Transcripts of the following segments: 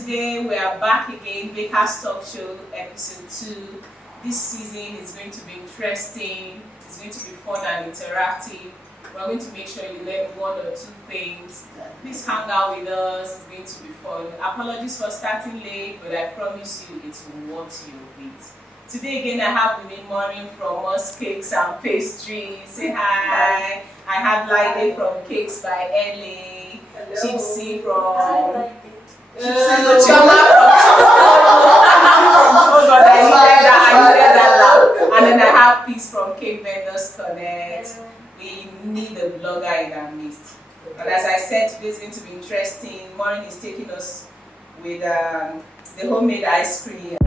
today we are back again, Baker's Talk Show, episode 2. This season is going to be interesting, it's going to be fun and interactive. We're going to make sure you learn one or two things. Please hang out with us, it's going to be fun. Apologies for starting late, but I promise you it's worth your wait. Today again I have with me Maureen from Us Cakes and Pastries. Say hi. I have Laide from Cakes by LA. Chipsy from Chioma from and then I have Peace from Cake Vendors Connect. We need a blogger in our midst. And as I said, today is going to be interesting. Maureen is taking us with the homemade ice cream.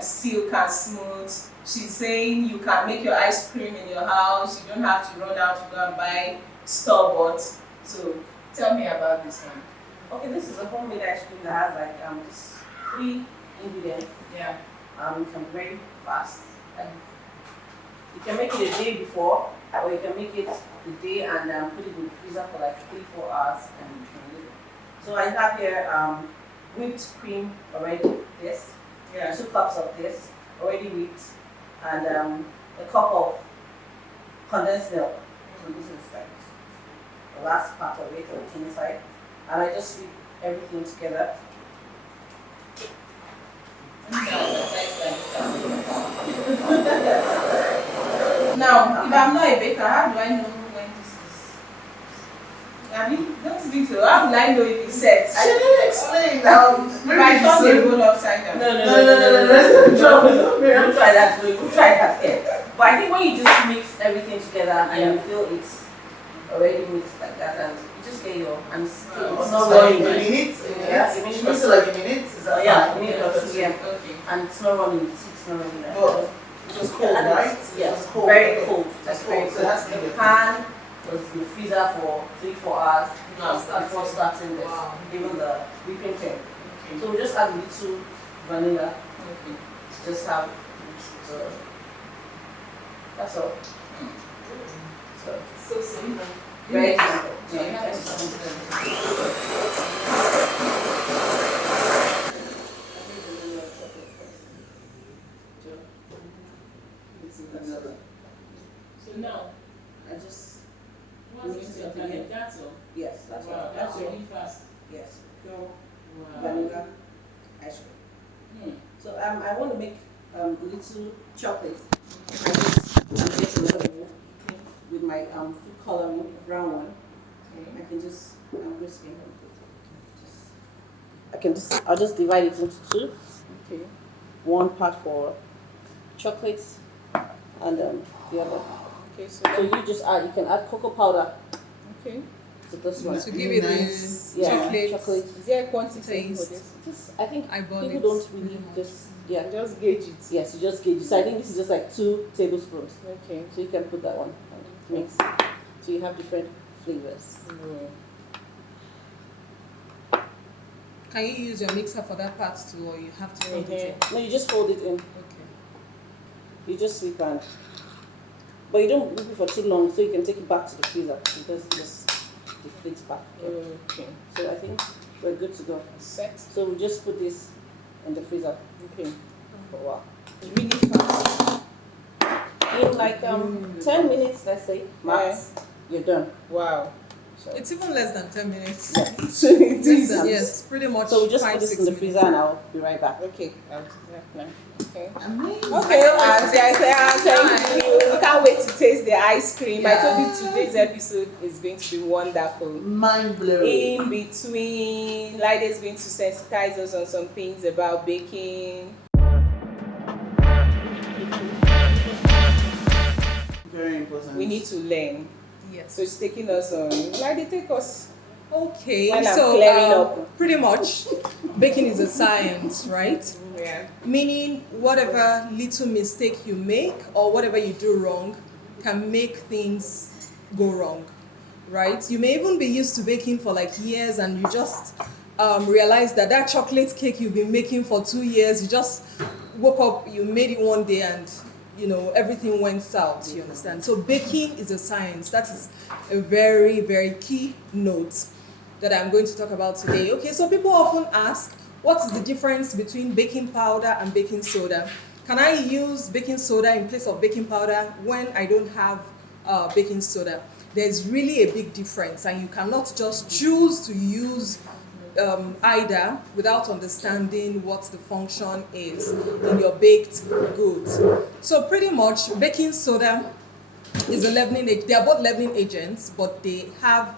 Silk and smooth. She's saying you can make your ice cream in your house. You don't have to run out to go and buy store-bought. So tell me about this one. Okay, this is a homemade ice cream that has like just 3 ingredients. Yeah. You can very fast. You can make it a day before, or you can make it the day and put it in the freezer for like 3-4 hours and you can use it. So I have here whipped cream already. This. Yeah. 2 cups of this already whipped, and a cup of condensed milk. So this is like the last part of it inside, and I just whip everything together. Now, if I'm not a baker, how do I know when this is? I mean, don't think so. How do I know if it's set? I didn't explain now. If I turn the roll upside down. No. Don't try that. We'll try that here. But I think when you just mix everything together and you feel it's already mixed like that, and you just get your and still It's not running. A minute? Yeah, You mean so like a minute? Is that a minute or 2, yeah. Okay. And it's not running. It's not running. But it was cold, right? Yeah, It was cold. very cold. That's Very cold. So it has to be The the pan was in the freezer for 3-4 hours before starting. starting this. Wow. Even the whipping cream. Okay. So we just add a little vanilla Okay. to just have so that's all. So simple. Very simple. So you have to So now, I just what's this your talent? That's all. yes, that's Wow, all. that's That's all. really fast. Yes, pure Wow. vanilla ice cream. So I want to make little chocolate. I'm getting a little bowl with my food coloring brown one. Okay. I can just I'll just divide it into 2. Okay. 1 part for chocolates and the other. Okay. So So you can add cocoa powder okay. to this one. To give it Nice. the Yeah, chocolate. Is there a quantity for Taste. this? Just, I think eyeball people it don't really pretty much. just Just gauge it. yes, you just gauge it. So I think this is just like 2 tablespoons. Okay. So you can put that one and mix. So you have different flavors. Can you use your mixer for that part too, or you have to fold it in? No, you just fold it in. Okay. You just sweep and but you don't leave it for too long, so you can take it back to the freezer because it just deflates back. Okay. So I think we're good to go. Set. So we just put this in the freezer. Okay. For a while. Really fast. In like 10 minutes, let's say, max, you're done. Wow. It's even less than 10 minutes. So it is. Yes, pretty much. So we just 5, put this 6 in the minutes. freezer and I'll be right back. Okay. I'll do that now. Okay. Amazing. Okay, as I say, thank you. We can't wait to taste the ice cream. I told you today's episode is going to be wonderful. Mind blowing. In between, Laide is going to sensitize us on some things about baking. Very important. We need to learn. Yes. So it's taking us on. Laide, take us. Okay, When I'm so clearing up. pretty much baking is a science, right? Yeah. Meaning whatever little mistake you make or whatever you do wrong can make things go wrong, right? You may even be used to baking for like years and you just realize that chocolate cake you've been making for 2 years, you just woke up, you made it one day and everything went south, you understand? So baking is a science. That is a very, very key note. that I'm going to talk about today. Okay, so people often ask, what is the difference between baking powder and baking soda? Can I use baking soda in place of baking powder when I don't have baking soda? There's really a big difference, and you cannot just choose to use either without understanding what the function is in your baked goods. So pretty much baking soda is a leavening agent. They are both leavening agents, but they have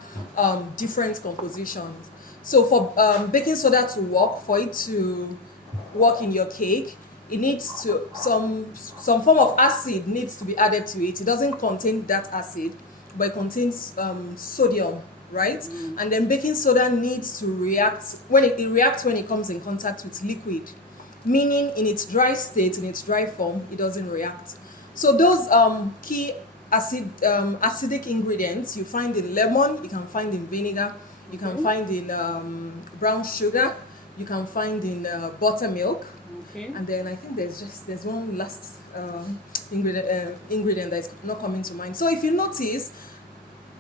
different compositions. So for baking soda to work, for it to work in your cake, it needs to some form of acid needs to be added to it. It doesn't contain that acid, but it contains sodium, right? And then baking soda needs to react when it reacts when it comes in contact with liquid, meaning in its dry state, in its dry form, it doesn't react. So those key acidic ingredients you find in lemon, you can find in vinegar, you can find in brown sugar, you can find in buttermilk. And then I think there's one last ingredient that is not coming to mind. So if you notice,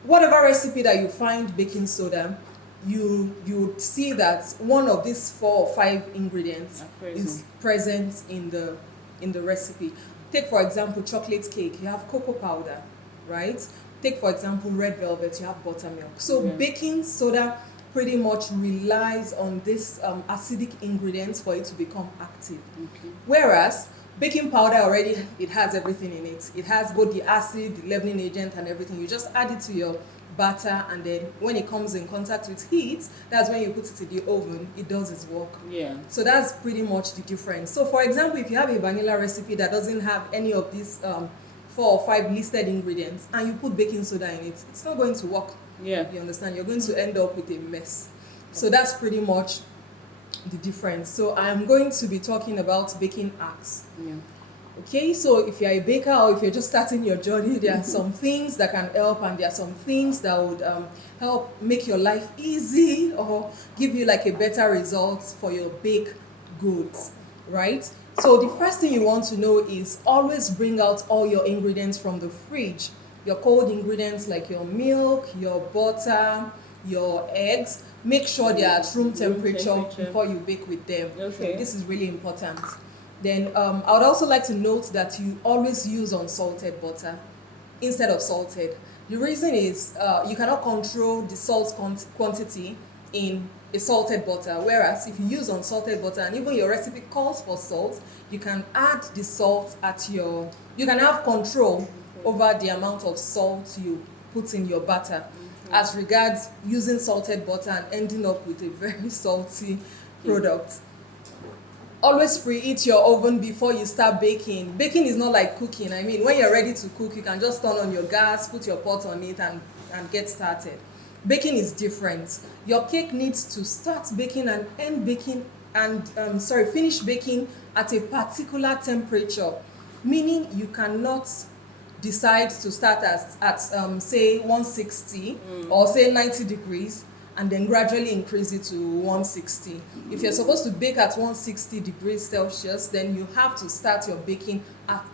whatever recipe that you find baking soda, you would see that one of these 4 or 5 ingredients is present in the recipe. Take for example chocolate cake, you have cocoa powder, right? Take for example red velvet, you have buttermilk. So baking soda pretty much relies on this acidic ingredients for it to become active. Whereas baking powder already, it has everything in it. It has both the acid, the leavening agent and everything. You just add it to your batter, and then when it comes in contact with heat, that's when you put it in the oven, it does its work. So that's pretty much the difference. So for example, if you have a vanilla recipe that doesn't have any of these 4 or 5 listed ingredients and you put baking soda in it, it's not going to work. You understand? You're going to end up with a mess. So that's pretty much the difference. So I'm going to be talking about baking hacks. Okay, so if you're a baker or if you're just starting your journey, there are some things that can help, and there are some things that would help make your life easy or give you like a better result for your baked goods, right? So the first thing you want to know is always bring out all your ingredients from the fridge. Your cold ingredients like your milk, your butter, your eggs. Make sure they are at room temperature before you bake with them. This is really important. Then I would also like to note that you always use unsalted butter instead of salted. The reason is you cannot control the salt quantity in a salted butter, whereas if you use unsalted butter and even your recipe calls for salt, you can add the salt you can have control over the amount of salt you put in your batter as regards using salted butter and ending up with a very salty product. Always preheat your oven before you start baking. Baking is not like cooking. I mean, when you're ready to cook, you can just turn on your gas, put your pot on it and get started. Baking is different. Your cake needs to start baking and end baking and finish baking at a particular temperature, meaning you cannot decide to start at say 160 or say 90 degrees and then gradually increase it to 160. If you're supposed to bake at 160 degrees Celsius, then you have to start your baking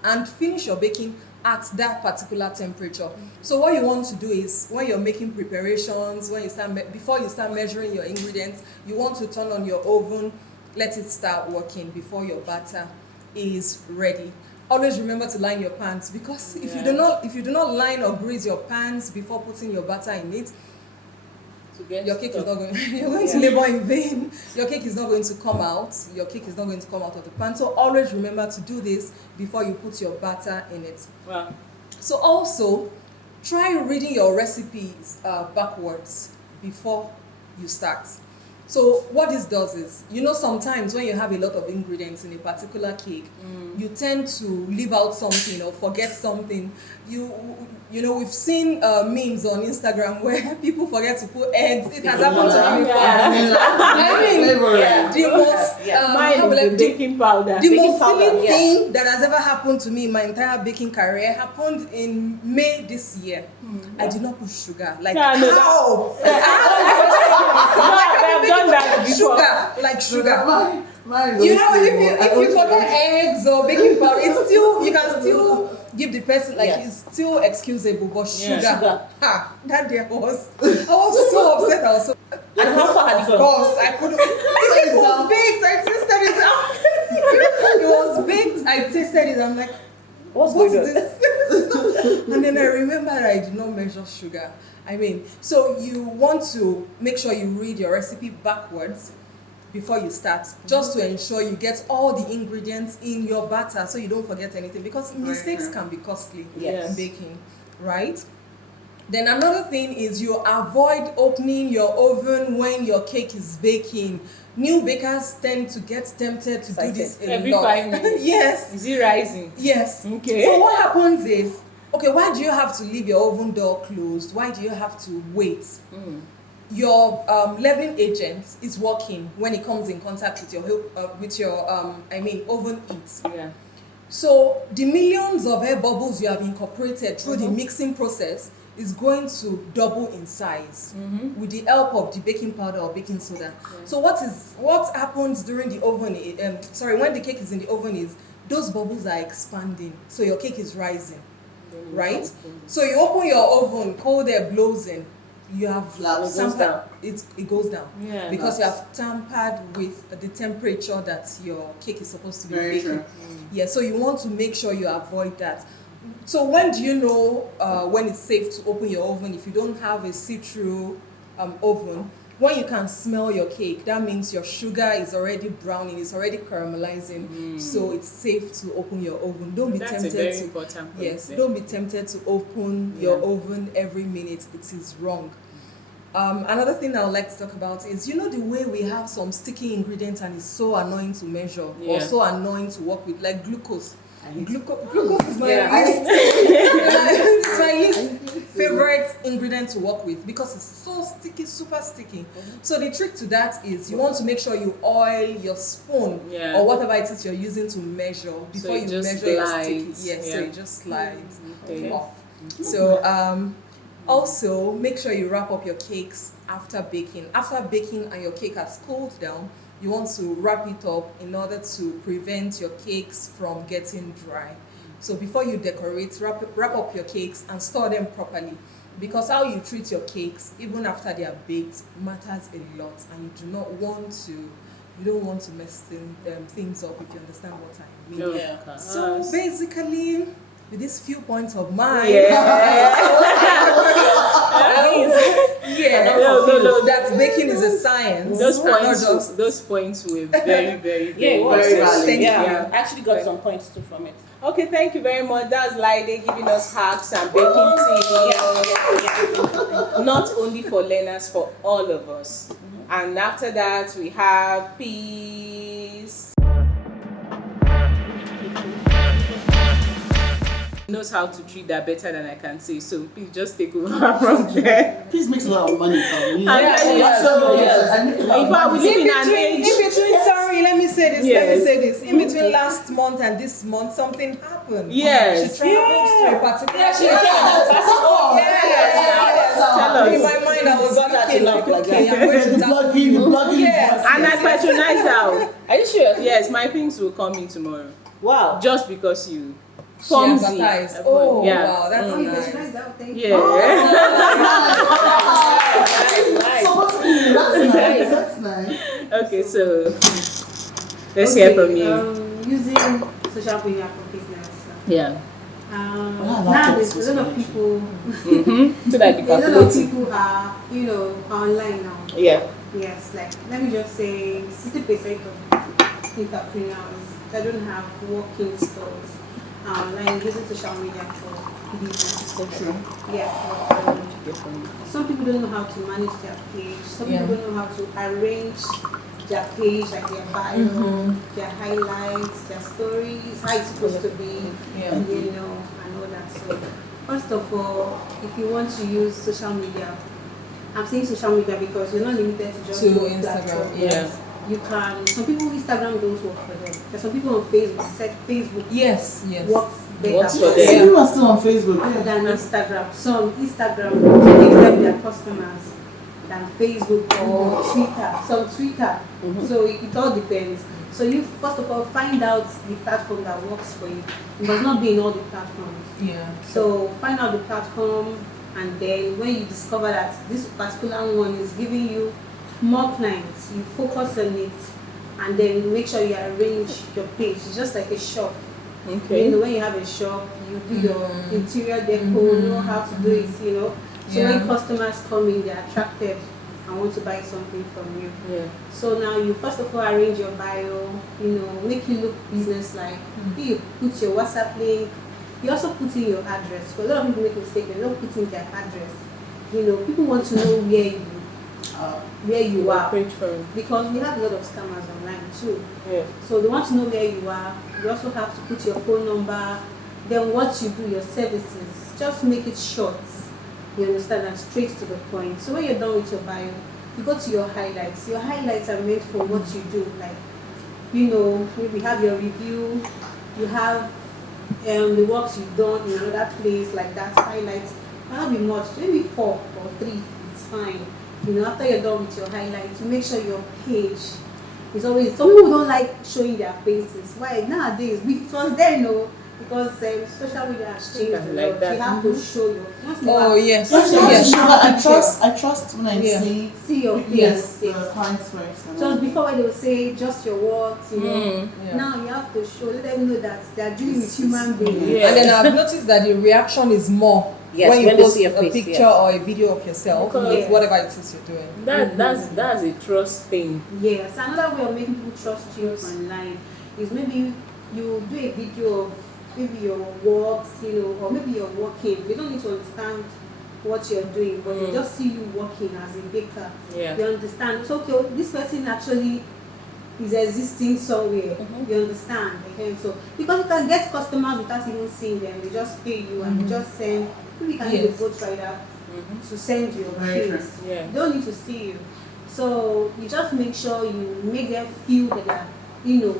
and finish your baking at that particular temperature. So what you want to do is when you're making preparations, before you start measuring your ingredients, you want to turn on your oven, let it start working before your batter is ready. Always remember to line your pans, because if you do not line or grease your pans before putting your batter in it, your cake is not going you're going to labor in vain. Your cake is not going to come out. Your cake is not going to come out of the pan. So always remember to do this before you put your batter in it. So also try reading your recipes backwards before you start. So what this does is, sometimes when you have a lot of ingredients in a particular cake, you tend to leave out something or forget something. We've seen memes on Instagram where people forget to put eggs. It has happened to me before. Baking powder. The most silly thing that has ever happened to me in my entire baking career happened in May this year. I did not put sugar. Like, how? I've done that before. Sugar. Mine if you forget eggs or baking powder, you can still give the person it's still excusable. But sugar. That day I was so upset. And how far had it Of gone? course, I couldn't. It was baked. I tasted it. It was baked. I tasted it. I'm like, What's what going is on? this? And then I remember I did not measure sugar. I mean, so you want to make sure you read your recipe backwards before you start, just to ensure you get all the ingredients in your batter so you don't forget anything, because mistakes can be costly Yes. in baking, right? Then another thing is you avoid opening your oven when your cake is baking. New bakers tend to get tempted to do this a Every lot. 5 minutes. Yes. Is it rising? Yes. Okay. So what happens is, okay, why do you have to leave your oven door closed? Why do you have to wait? Your leavening agent is working when it comes in contact with your oven heat. Yeah. So the millions of air bubbles you have incorporated through the mixing process is going to double in size with the help of the baking powder or baking soda. So what happens during the oven? When the cake is in the oven is those bubbles are expanding. So your cake is rising, right? So you open your oven, cold air blows in. You have it goes down Yeah. because you have tampered with the temperature that your cake is supposed to be Very baking. true. Yeah, so you want to make sure you avoid that. So when do you know when it's safe to open your oven? If you don't have a see-through oven, when you can smell your cake, that means your sugar is already browning, it's already caramelizing, so it's safe to open your oven. Don't be That's tempted a very to important point. yes, don't be tempted to open your oven every minute. It is wrong. Another thing I would like to talk about is, the way we have some sticky ingredients and it's so annoying to measure or so annoying to work with, like glucose. Glucose is my least, it's my least favorite ingredient to work with because it's so sticky, super sticky. So the trick to that is you want to make sure you oil your spoon or whatever it is you're using to measure before you measure your sticky. Yes, so it just slides off. So also make sure you wrap up your cakes after baking. After baking and your cake has cooled down, you want to wrap it up in order to prevent your cakes from getting dry. So before you decorate, wrap up your cakes and store them properly, because how you treat your cakes even after they are baked matters a lot, and you don't want to mess things up, if you understand what I mean. Yeah. So basically, with these few points of mine, that baking is a science. Those points were very, very, very valid. Thank you. I actually got some points too from it. Okay, thank you very much. That's Laide giving us hacks and baking tips. Not only for learners, for all of us. And after that, we have peace. Knows how to treat that better than I can say. So please just take over from there. Peace makes a lot of money from me. In fact, we live in an age. Sorry, let me say this. In between last month and this month, something happened. Yes. She traveled to a particular Tell us. In my mind, I was thinking, like, okay, I'm going to The blogging. Yes. And I patronize her. Are you sure? Yes, my things will come in tomorrow. Wow. Just because you She advertised. Oh, yeah. wow, that's Oh, you nice. patronize that thing. Yeah. That's nice. Okay, so let's hear from you. Using social media for business. Yeah. Nowadays, a lot of people, So that you a lot can of people are, online now. Yeah. Yes, like let me just say, 60% of entrepreneurs that don't have working stores like using social media for business. So true. Yes. Some people don't know how to manage their page. Some people don't know how to arrange their page, like their bio, their highlights, their stories, how it's supposed to be, and all that. So, first of all, if you want to use social media, I'm saying social media because you're not limited to just one Instagram. platform. Yes. You can. Some people Instagram don't work for them. There's some people on Facebook said Facebook Yes. works better Works for them. Everyone are still on Facebook. than Instagram. Some Instagram gives them their customers than Facebook or Twitter. Some Twitter. So it all depends. So you first of all find out the platform that works for you. It must not be in all the platforms. Yeah. So find out the platform, and then when you discover that this particular one is giving you more clients, you focus on it, and then make sure you arrange your page. It's just like a shop. Okay. You know, when you have a shop, you do your interior decor, know how to do it, you know. So when customers come in, they're attracted and want to buy something from you. Yeah. So now you first of all arrange your bio, you know, make you look business-like. You put your WhatsApp link. You also put in your address. Because a lot of people make mistakes, they don't put in their address. You know, people want to know where you are. Page from. Because we have a lot of scammers online too. Yeah. So they want to know where you are. You also have to put your phone number, then what you do, your services. Just make it short. You understand, and straight to the point. So when you're done with your bio, you go to your highlights. Your highlights are made for what you do. Like, you know, maybe have your review, you have the works you've done in another place, like that. Highlights cannot be much, maybe 4 or 3, it's fine. You know, after you're done with your highlights, you make sure your page is always. Some people don't like showing their faces. Why? Nowadays, it was there, no, because social media has changed a lot. Like that. You have to show your. Oh yes. Yes. Yes. I trust when I See your face. yes, the Yes. clients first. And Just before when they will say just your words, you know. Yeah. Now you have to show, let them know that they are dealing with human beings. Yeah. And then I've noticed that the reaction is more Yes, when you when they post see your a face, picture yes. or a video of yourself Because- with whatever it is you're doing. That's a trust thing. Yes, another way of making people trust you online is maybe you do a video of maybe your works, you know, or maybe you're working. They don't need to understand what you're doing, but they just see you working as a baker. Yeah. You understand? It's okay, this person actually is existing somewhere. You understand? Okay, so because you can get customers without even seeing them, they just pay you and you just send. Maybe you can use a boat rider to send your Very kids. Yeah. They don't need to see you. So you just make sure you make them feel that they're, you know,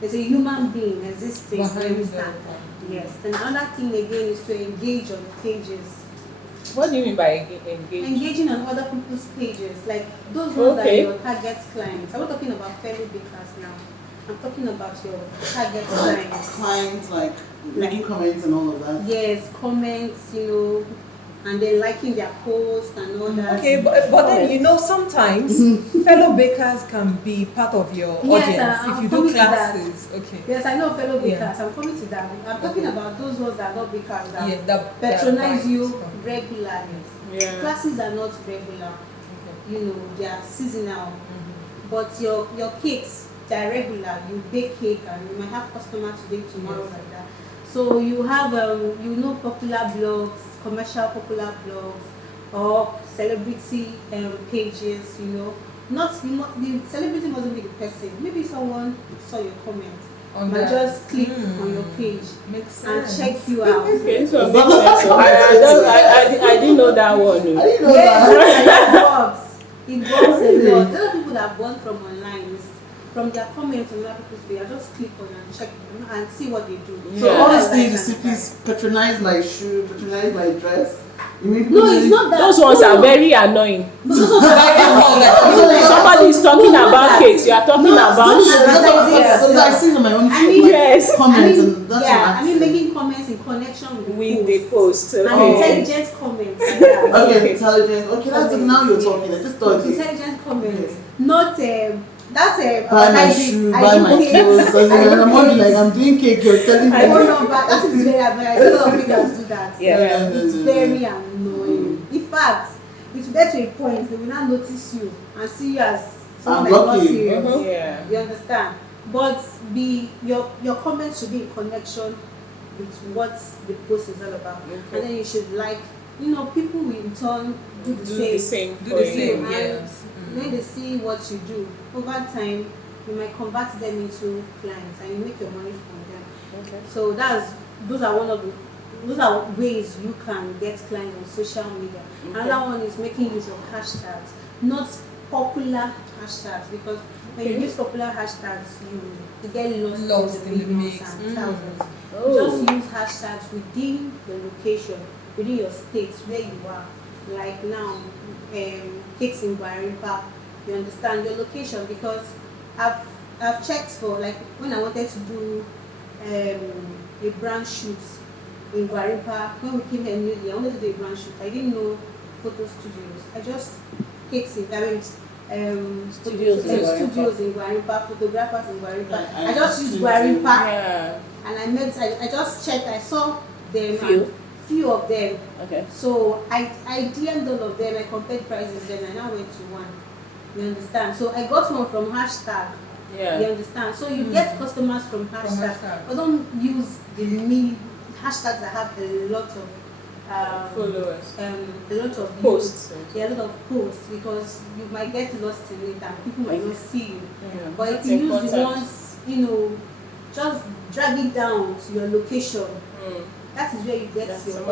there's a human being existing. You Behind understand? Yes. And another thing again is to engage on pages. What do you mean by engage? Engaging on other people's pages, like those ones that are Okay. your target clients. I'm not talking about fellow bakers now. I'm talking about your target clients. clients like making comments and all of that. Yes, comments, you know, and then liking their posts and all that. Okay, but then you know sometimes fellow bakers can be part of your Yes, audience I'm if you coming do to that. classes. Okay. Yes, I know fellow bakers. Yeah. I'm coming to that. I'm talking about those ones that are not bakers that Yes, that patronize you from- regularly. Yeah. Classes are not regular. You know, they are seasonal. But your cakes, they are regular. You bake cake and you might have customers today, tomorrow, like that. So you have you know, popular blogs, commercial popular blogs, or celebrity pages. You know, not the celebrity mustn't be the person. Maybe someone saw your comment On might that. just click on your page Makes and sense. check you out. Okay, so makes sense. I didn't know that one. I didn't know Yes, that. it works. It works a lot. A lot of people that are born from online is from their comments on other people's page. I just click on and check them and see what they do. So Yeah. all these I things like you see, that. please patronize my shoe, patronize my dress. You mean No, it's not that. Those ones are very annoying. By default, like, Somebody is talking about cakes. You are talking about So I see on my own I mean, yes. comments and that's what I'm saying. making comments in connection with With the the post. post. And Okay. intelligent comments. Like that. Okay, intelligent. Okay, that's it. Now you're talking. I just thought it. Intelligent comments. Not that's Buy my shoe, buy my clothes. So when I'm only like I'm doing cake, you're telling me. I don't know, but that is very annoying. A lot of people do that. Yeah. It's very annoying. In fact, it will get to a point they will not notice you and see you as someone I'm that is not lucky. serious. Yeah. You understand? But your comments should be in connection with what the post is all about. Okay. And then you should like, you know, people will in turn do the Do same. the same. do for the you. same, And yes. when they see what you do, over time, you might convert them into clients and you make your money from them. Okay. So those are ways you can get clients on social media. Okay. Another one is making use of hashtags, not popular hashtags, because when you Okay. use popular hashtags, you get lost, Lost in the millions mix. and thousands. Oh. Just use hashtags within the location, within your state where you are. Like now, cakes in Guarimpa, you understand your location, because I've checked for, like, when I wanted to do a brand shoot in Guarimpa, when we came here newly, I wanted to do a brand shoot. I didn't know photo studios. I just cakes in Studios in Guarimpa. studios in Guarimpa, photographers in Guarimpa. Yeah, I just used I- Guarimpa Yeah. and I just checked. I saw them, Few of them. Okay. So I DM'd all of them. I compared prices. Then I now went to one. You understand? So I got one from hashtag. You Yeah. understand? So you get customers from hashtag. hashtag. But don't use the hashtags that have a lot of Followers. a lot of Posts. a lot of posts, because you might get lost in it and people might not see you. Yeah. But if That's you use the important. ones, just drag it down to your location. Mm. That is where you get That's your some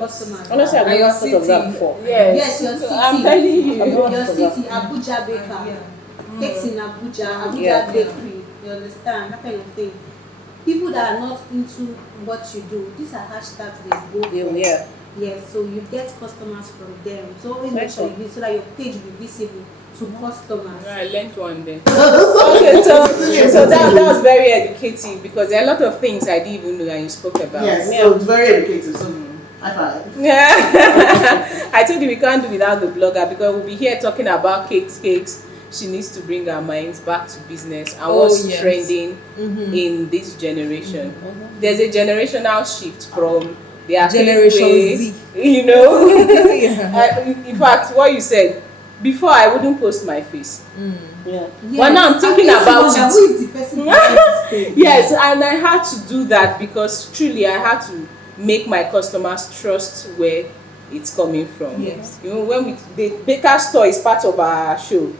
customers. Honestly, I've And your never thought of that city. before. Yes, your city. I'm telling you. Your city, Abuja Baker. Yeah. Cakes in Abuja Yeah. Bakery. You understand? That kind of thing. People that are not into what you do, these are hashtags they go for. Yeah. Yes, so you get customers from them. So always make sure you do so that your page will be visible to customers. I learned one day. Okay, so that was very educative, because there are a lot of things I didn't even know that you spoke about. Yes, so it's very educative. So high five. Yeah. I told you we can't do without the blogger, because we'll be here talking about cakes. She needs to bring our minds back to business and what's yes. trending in this generation. There's a generational shift from the archaic Generation way, Z. you know. Yeah. In fact, what you said before, I wouldn't post my face. Yeah. Yes. But now I'm thinking At least you about wonder it. who is the person behind this page? Yes, and I had to do that because truly I had to make my customers trust where it's coming from. Yes. You know, when the baker store is part of our show,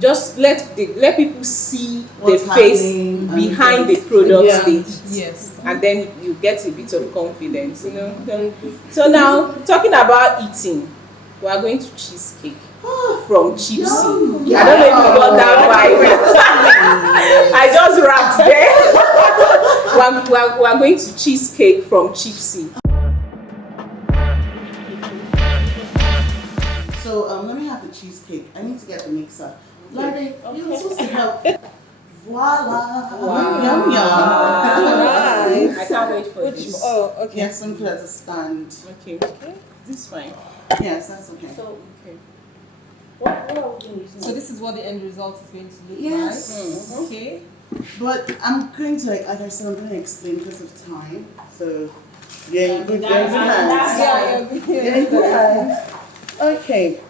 just let people see What's the face happening and behind the the- product Yeah. stage. Yes. And then you get a bit of confidence, you know. So now, talking about eating, we are going to cheesecake from Chipsy. Yum. I don't know if you got that vibe. I just rapped there. we are going to cheesecake from Chipsy. So let me have the cheesecake. I need to get the mixer. Larry, you're supposed to help. Voila! Yum yum. Nice. I can't wait for this. Oh, okay. Yes, let me put it as a stand. Okay. This is fine. Yes, that's okay. So, okay. What are we going to use? So this is what the end result is going to look Yes. like. Okay. But I'm going to, like I said, I'm going to explain because of time. So, yeah, you good hands. Yeah, Yeah, you good hands. Okay.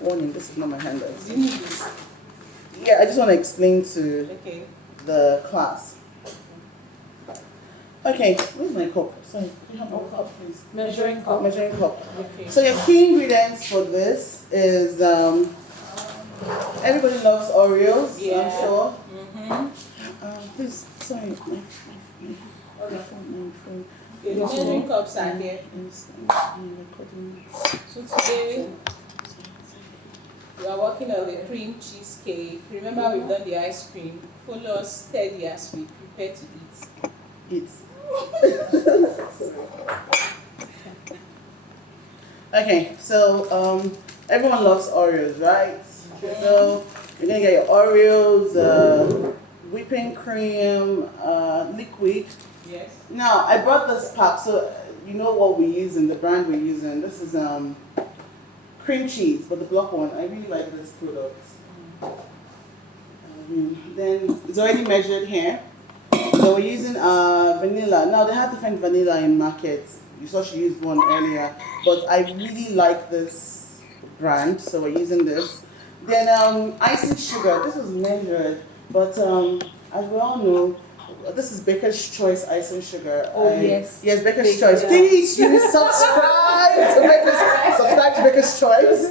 Warning, this is not my handout. Do you need this? Yeah, I just want to explain to Okay. the class. Okay, where's my cup? Sorry, can you have my cup, please? Measuring cup. Measuring cup. Okay. So your key ingredients for this is everybody loves Oreos, Yeah. I'm sure. Mm-hmm. Please, sorry, my phone. The measuring cups are here. So today we are working on the cream cheesecake. Remember, we've done the ice cream. Follow us steady as we prepare to eat. It's okay. So everyone loves Oreos, right? So you're gonna get your Oreos, whipping cream, liquid. Yes. Now I brought this pack, so you know what we're using, the brand we're using. This is cream cheese, but the block one. I really like this product. Then it's already measured here. So we're using vanilla. Now they have different vanilla in markets. You saw she used one earlier, but I really like this brand, so we're using this. Then icing sugar. This is measured, but as we all know, this is Baker's Choice icing sugar. Yes. Yes, Baker's Choice. Please subscribe to Baker's Choice.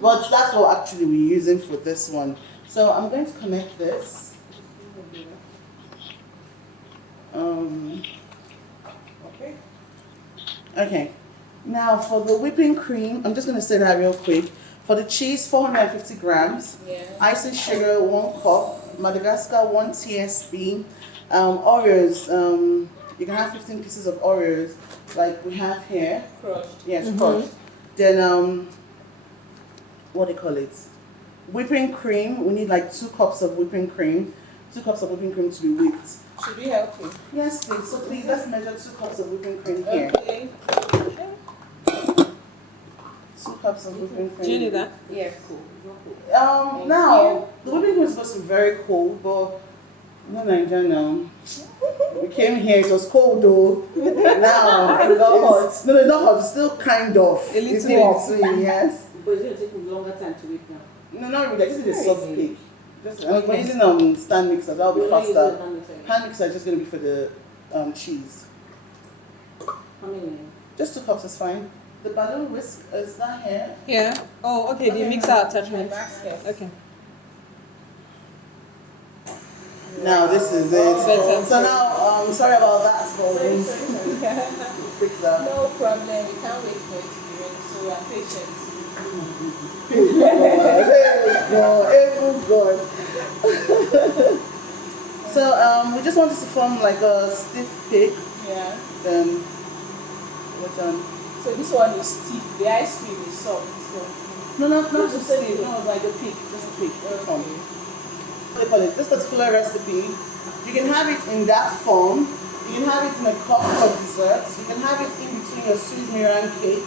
But that's what actually we're using for this one. So I'm going to connect this. Okay. Now for the whipping cream, I'm just going to say that real quick. For the cheese, 450 grams. Yeah. Icing sugar, 1 cup. Madagascar, 1 TSP. Oreos, you can have 15 pieces of Oreos, like we have here. Crushed. Yes, crushed. Then, what do you call it? Whipping cream. We need like 2 cups of whipping cream. 2 cups of whipping cream to be whipped. Should we help you? Yes, please. So please, let's measure 2 cups of whipping cream here. Okay. 2 cups of whipping cream. Do you need that? Yeah, cool. Now, the whipping cream is supposed to be very cold, but I'm not Nigerian now. We came here, it was cold though. Now, It's not hot. No, it's not hot, it's still kind of. A little It's in warm. between, yes. But it's going to take me longer time to whip now. No, not really, I just need a soft Crazy. pick. We're using stand mixer, that'll be We're not using faster. the hand mixer. Hand mixer is just going to be for the cheese. How many? Just 2 cups is fine. The balloon whisk is not here. Yeah. Oh, okay. The mixer attachment. Basket. Okay. Now this is it. Better. So now, sorry about that, but we'll fix that. No problem. We can't wait for it to be ready, so we are patient. God. So we just want this to form like a stiff cake. Yeah. Then we're done. So this one is stiff. The ice cream is soft. So No, not too stiff. No, like a peak, just a peak. Form. What do you call it? This particular recipe, you can have it in that form. You can have it in a cup for desserts. You can have it in between your Swiss meringue cake,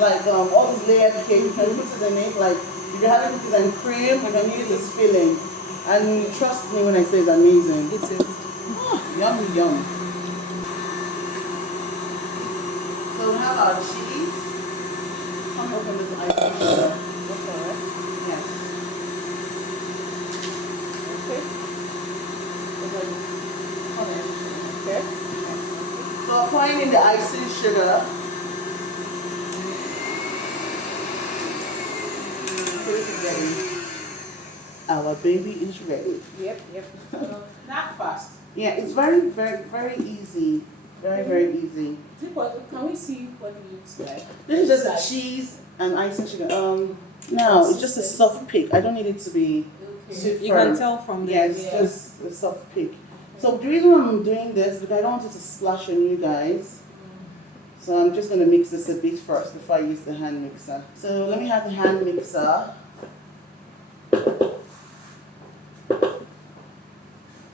like all these layered cake. You can put it in it, like if you're having cookies and cream, you can use this filling. And trust me when I say it's amazing. It is. Yummy, yum. So we have our cheese. Come open this ice cream. go for it. Yes. Okay. Okay. So applying in the icing sugar. Put it together. Our baby is ready. Yep. Not fast. Yeah, it's very, very, very easy. Very, very easy. Can we see what it looks like? This is just the cheese and icing sugar. No, it's just a soft pick. I don't need it to be too You firm. can tell from the Yes, just a soft pick. So the reason why I'm doing this is because I don't want it to splash on you guys. So I'm just going to mix this a bit first before I use the hand mixer. So let me have the hand mixer.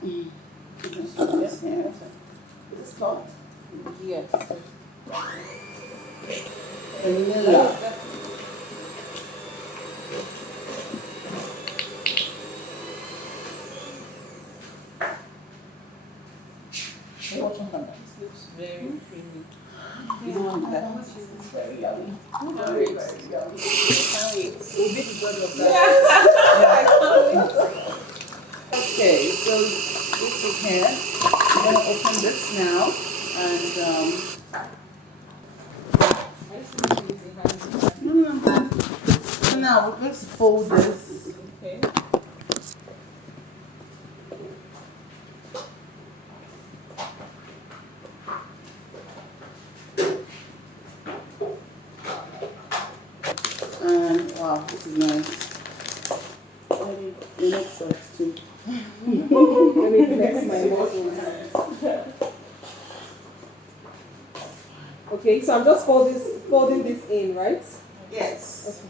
Yes, yeah. Is this hot? Yes. Vanilla. Hey, what's on that? This looks very creamy. You don't want that. It's very yummy. Very, very yummy. Can't wait. We'll be the god of that. Okay, so this is here. I'm going to open this now. And, so now we're going to fold this. Okay. And wow, this is nice. The next sucks too. Let me flex my muscles. Okay, so I'm just folding this in, right? Yes.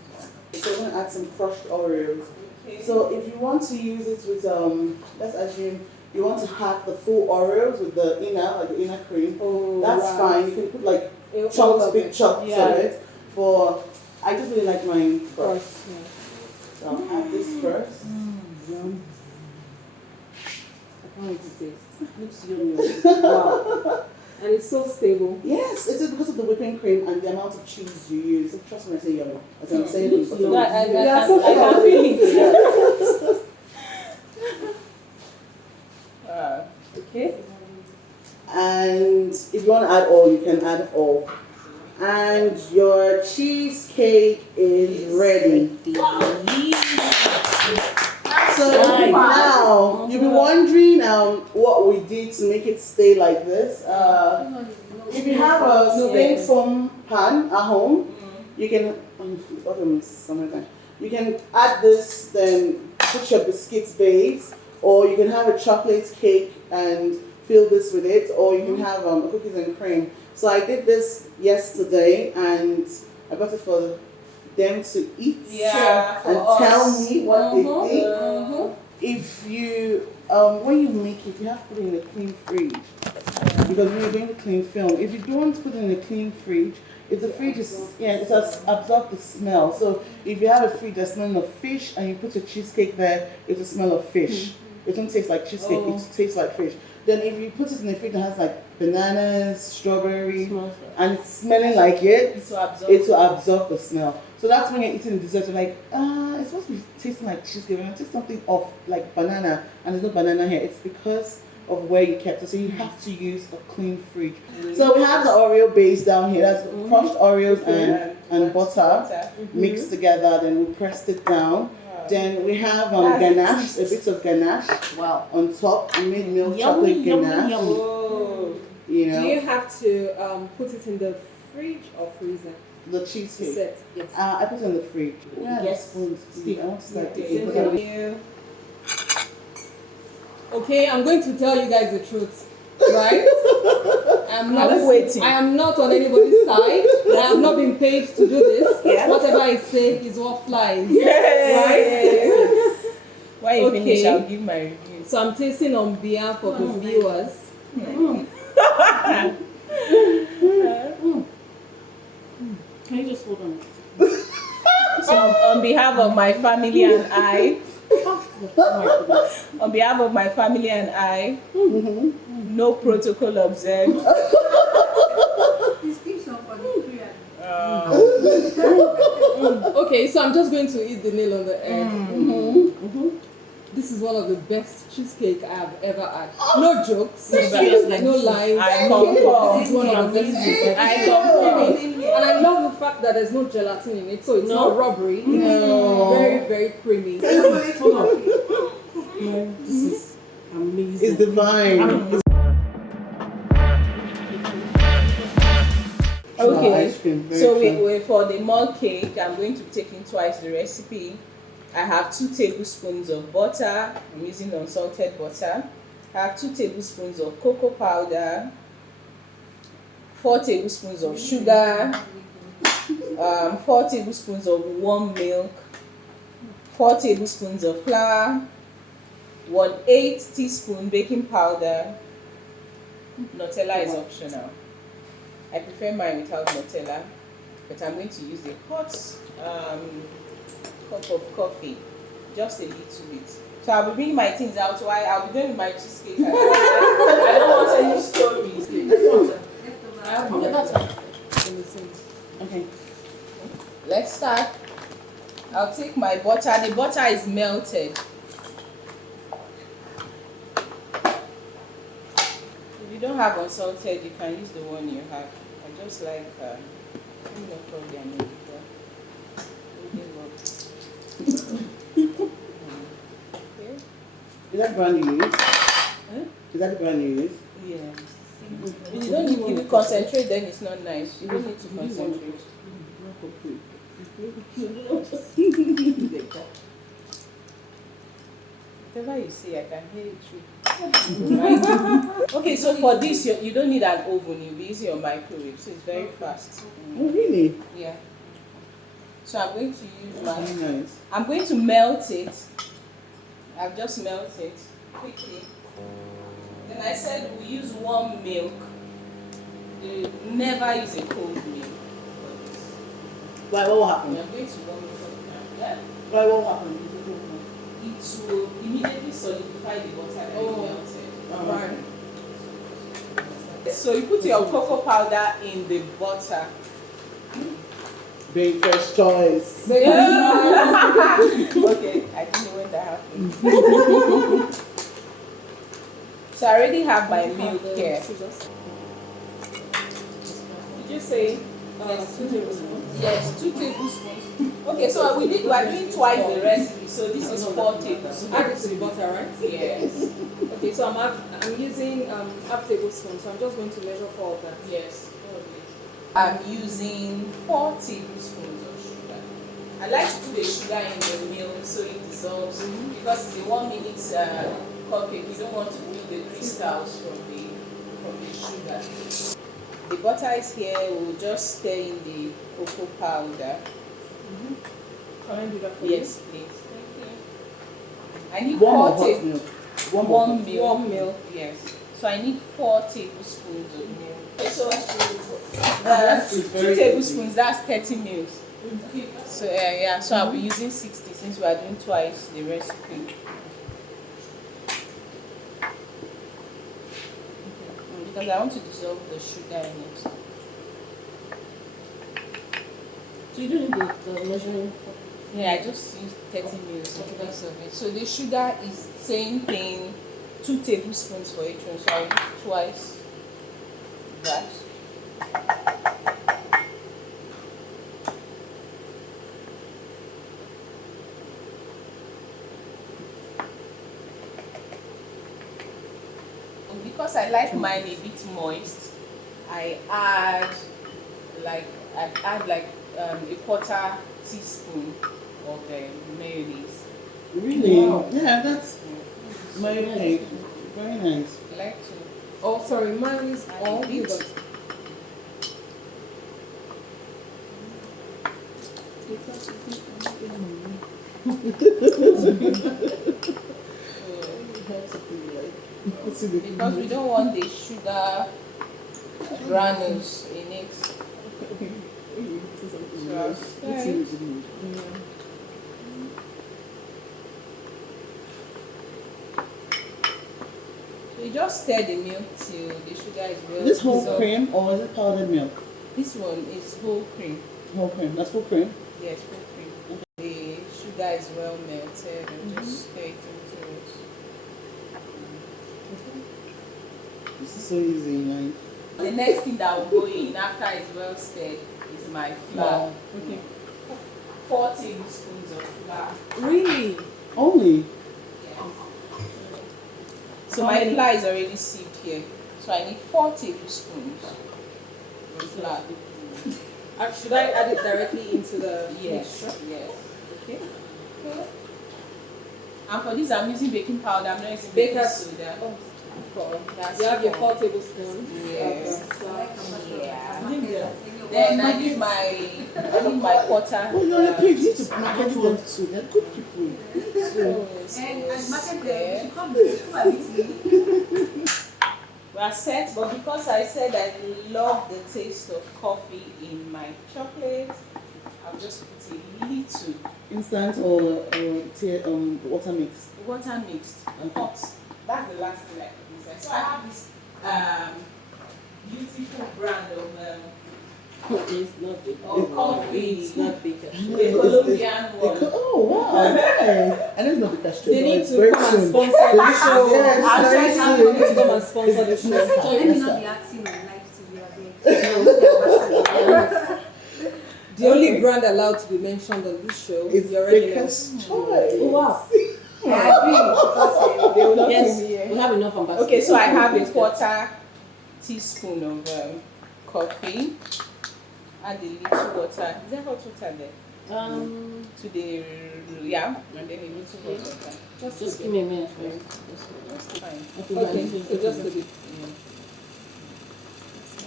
So we're going to add some crushed Oreos. Okay. So if you want to use it with, let's assume you want to have the full Oreos with the inner, like the inner cream. Oh, That's right. fine. You can put like All chunks, of big it. chunks Yeah. of it. But I just really like mine first. First, yeah. So I'll have this first. Yum. I can't wait to taste. Looks yummy. Wow. And it's so stable. Yes, it is because of the whipping cream and the amount of cheese you use. Trust me when I say yummy. As I'm saying Looks it. yummy. I Yeah, can feel it. Okay. And if you want to add all, you can add all. And your cheesecake is ready. So now you'll be wondering what we did to make it stay like this. If you have a spring foam pan at home, you can you can add this, then put your biscuits base, or you can have a chocolate cake and fill this with it, or you can have cookies and cream. So I did this yesterday, and I got it for them to eat and tell me what they did. If you, when you make it, you have to put it in a clean fridge because we're going to clean film. If you don't put it in a clean fridge, If the fridge is, it has absorbed the smell. So if you have a fridge that's smelling of fish and you put your cheesecake there, it will smell of fish. It won't taste like cheesecake, it tastes like fish. Then if you put it in a fridge that has like bananas, strawberry, and it's smelling like it will absorb the smell. So that's when you're eating the dessert, you're like, it's supposed to be tasting like cheesecake. When I taste something off like banana and there's no banana here, it's because of where you kept it. So you have to use a clean fridge. So we have the Oreo base down here. That's crushed Oreos and butter mixed together. Then we pressed it down. Then we have ganache, a bit of ganache on top. We made milk chocolate ganache. You know. Do you have to put it in the fridge or freezer? The cheesecake. Set, yes. I put it in the fridge. Yes. I want to start Thank you. Okay, I'm going to tell you guys the truth, right? I'm not waiting. I am not on anybody's side. I have not been paid to do this. Yeah. Whatever I say is what flies. Yes. Right? When you Okay. finish, I'll give my review. So I'm tasting on behalf of the viewers. Can you just hold on? So on behalf of my family and I, on behalf of my family and I, no protocol observed. Okay, so I'm just going to eat the nail on the head. This is one of the best cheesecake I have ever had. No jokes, no lies. I concur. This is one of the best cheesecake. I concur. And I love the fact that there's no gelatin in it, so it's not rubbery. It's very, very creamy. This is amazing. It's divine. Okay, Ice cream, very so true. for the mug cake, I'm going to be taking twice the recipe. I have 2 tablespoons of butter. I'm using unsalted butter. I have 2 tablespoons of cocoa powder, 4 tablespoons of sugar, 4 tablespoons of warm milk, 4 tablespoons of flour, 1/8 teaspoon baking powder. Nutella is optional. I prefer mine without Nutella, but I'm going to use a hot cup of coffee, just a little bit. So I'll be bringing my things out while I'll be going with my cheesecake. I don't want any stories. Okay. Let's start. I'll take my butter. The butter is melted. If you don't have unsalted, you can use the one you have. I just like, let me not call their name before. Okay. Is that brand you use? Is that the brand you use? Yeah. If you don't need, if you concentrate, then it's not nice. You don't need to concentrate. Whatever you say, I can hear it through. Okay, so for this, you don't need an oven. You'll be using your microwave, so it's very fast. Oh, really? Yeah. So I'm going to use my. Very nice. I'm going to melt it. I've just melted it quickly. Then I said we use warm milk. Never use a cold milk for this. Why? What will happen? We are going to warm it up now. Yeah. Why? What will happen? It will immediately solidify the butter that you melted. Alright. So you put your cocoa powder in the butter. Very first choice. Okay, I didn't know when that happened. So I already have my milk here. Did you say? Yes, 2 tablespoons. Yes, 2 tablespoons. Okay, so we are doing twice the recipe, so this is 4 tablespoons. Add it to the butter, right? Yes. Okay, so I'm using half tablespoon, so I'm just going to measure 4 of that. Yes. I'm using 4 tablespoons of sugar. I like to put the sugar in the milk so it dissolves because it's a 1 minute cupcake. You don't want to feel the crystals from the sugar. The butter is here. We'll just stir in the cocoa powder. Can I do that for you? Yes, please. Thank you. I need Warm or 4 hot milk? Warm milk. Yes. So I need 4 tablespoons of milk. Okay, so That's 2 very tablespoons, that's 30 mils. So yeah, so I'll be using 60 since we are doing twice the recipe. Because I want to dissolve the sugar in it. So you don't need the measuring. Yeah, I just used 30 mils because of it. So the sugar is same thing, 2 tablespoons for each one. So I'll use twice that. Because I like mine a bit moist, I add like a quarter teaspoon of mayonnaise. Really? Wow. Yeah, that's mayonnaise. Very nice. I like to. Oh, sorry, mine is Add all a bit. good. Because we don't want the sugar granules in it. So I'll stir it. So you just stir the milk till the sugar is well This whole dissolved. cream or is it powdered milk? This one is whole cream. Whole cream. That's full cream. Yes, full cream. The sugar is well melted and just stir it into it. This is so easy, like. The next thing that will go in after it's well stirred is my flour. Okay. 4 tablespoons of flour. Really? Only. So my flour is already sieved here. So I need 4 tablespoons of flour. Should I add it directly into the Yes, mixture? yes. Okay. And for this, I'm using baking powder. I'm not using baking Baker's- soda. Four. That's You have your four. 4 tablespoons. Yes. of flour. Yeah. Then I need my quarter. Oh, you're on a page. You need to market them too. They're good people. And market there. them. Come and meet me. We are set, but because I said I love the taste of coffee in my chocolate, I'll just put a little Instant or water mix. water mixed, hot. That's the last thing I put inside. So I have this beautiful brand of It's not big. coffee. It's not big. The Colombian one. Oh wow, nice. I know it's not the castro. They need it's to very come and soon. sponsor the show. Yes, I'll very try They need to soon. come and sponsor the show. Let me not be acting on live TV again. The only brand allowed to be mentioned on this show is It's the original. Baker's Choice. Oh, wow. I agree. They will not Yes, come here. we have enough on basket. Okay, so I have a quarter teaspoon of coffee. Add a little water. Is there hot water there? To the and then a little hot water. Just give me a minute. That's fine. Okay, so just a bit.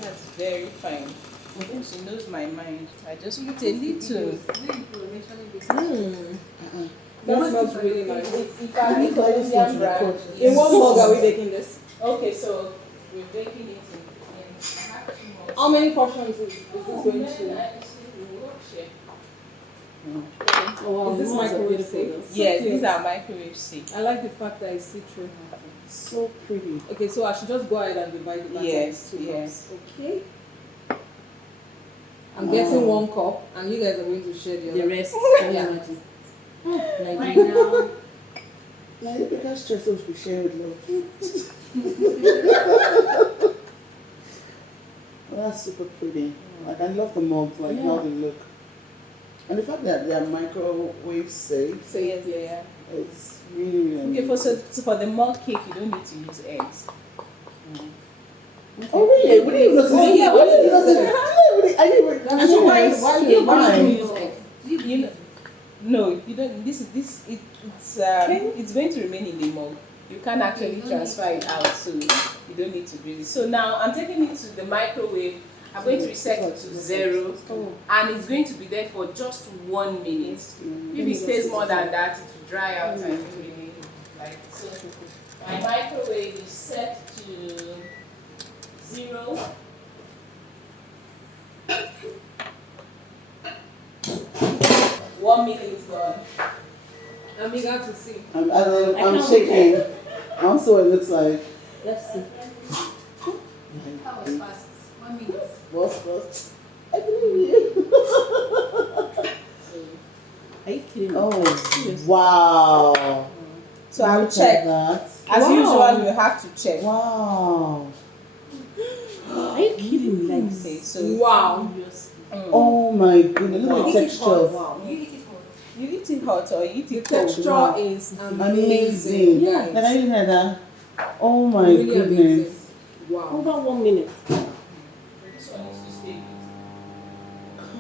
That's very fine. She knows my mind. I just put a little. That smells really nice. If I need Colombian brand. In what mug are we baking this? Okay, so we're baking it in I have 2 mugs. How many portions is this going to? Oh, wow. Is this the ones are microwave beautiful, safe? though. Yes, these are microwave safe. I like the fact that it's see-through. So pretty. Okay, so I should just go ahead and divide the batter Yes, into 2 yes. cups. Okay. I'm getting 1 cup, and you guys are going to share the The other. rest, can you Yeah. imagine? Right Like, now, Now the Baker's Choice will be shared with love. Well, that's super pretty. Like I love the mugs, like how they look. And the fact that they are microwave safe, So yes, yeah. it's really Okay, so for the mug cake, you don't need to use eggs. Oh really? We didn't even notice. Oh, yeah, we we didn't didn't notice. I didn't even. and so why you Why? use eggs? You know, no, you don't. It's going to remain in the mug. You can't actually transfer it out, so you don't need to grease it. So now I'm taking it to the microwave. I'm going to reset it to 0, and it's going to be there for just 1 minute. If it stays more than that, it will dry out and it will remain like so. My microwave is set to 0. 1 minute gone. I'm eager to see. I'm shaking. I want to see what it looks like. Let's see. That was fast. 1 minute. What? I believe you. Are you kidding me? Oh, wow. So I will Look at check. that. As Wow. usual, you have to check. Wow. Are you kidding me? Like, Okay, so Wow. Oh my goodness. Look at the texture. Wow. you eat it hot or you eat The it cold. texture Wow. is Amazing. amazing. Yeah. Guys. Can I even hear that? Oh my Really goodness. amazing. Wow. Over 1 minute.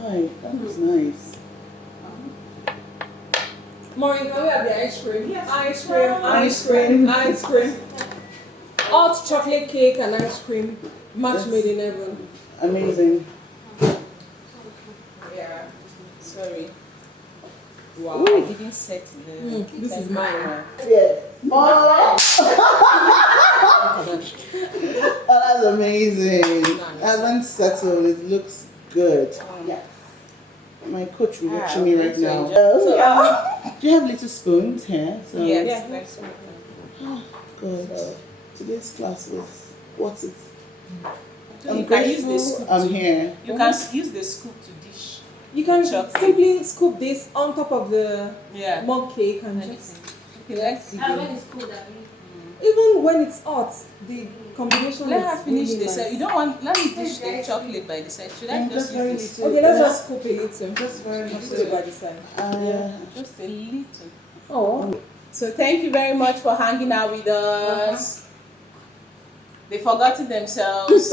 Hi, that was nice. Maureen, can we have the ice cream? Yes. Ice cream, ice cream. Hot chocolate cake and ice cream. Match Yes. made in heaven. Amazing. Yeah. Sorry. Wow. I didn't set the. This is mine. Yeah. Oh, that's amazing. I haven't settled. It looks good. Yeah. My coach will Ah, watching me I'm right going to now. enjoy- So, Do you have little spoons here? So yes, that's Good. Today's class was what's it? I'm You can use grateful the scoop I'm to- here. You can use the scoop to dish. You can Chocolate. simply scoop this on top of the Yeah. mug cake and just. Okay, let's see. Even when it's hot, the combination Let is her finish really this. nice. You don't want. Let me dish the chocolate by the side. Should I just Just very use this? little. Okay, let's just scoop a little. Just very Just little. over the side. Just a little. Oh. So thank you very much for hanging out with us. They forgot it themselves.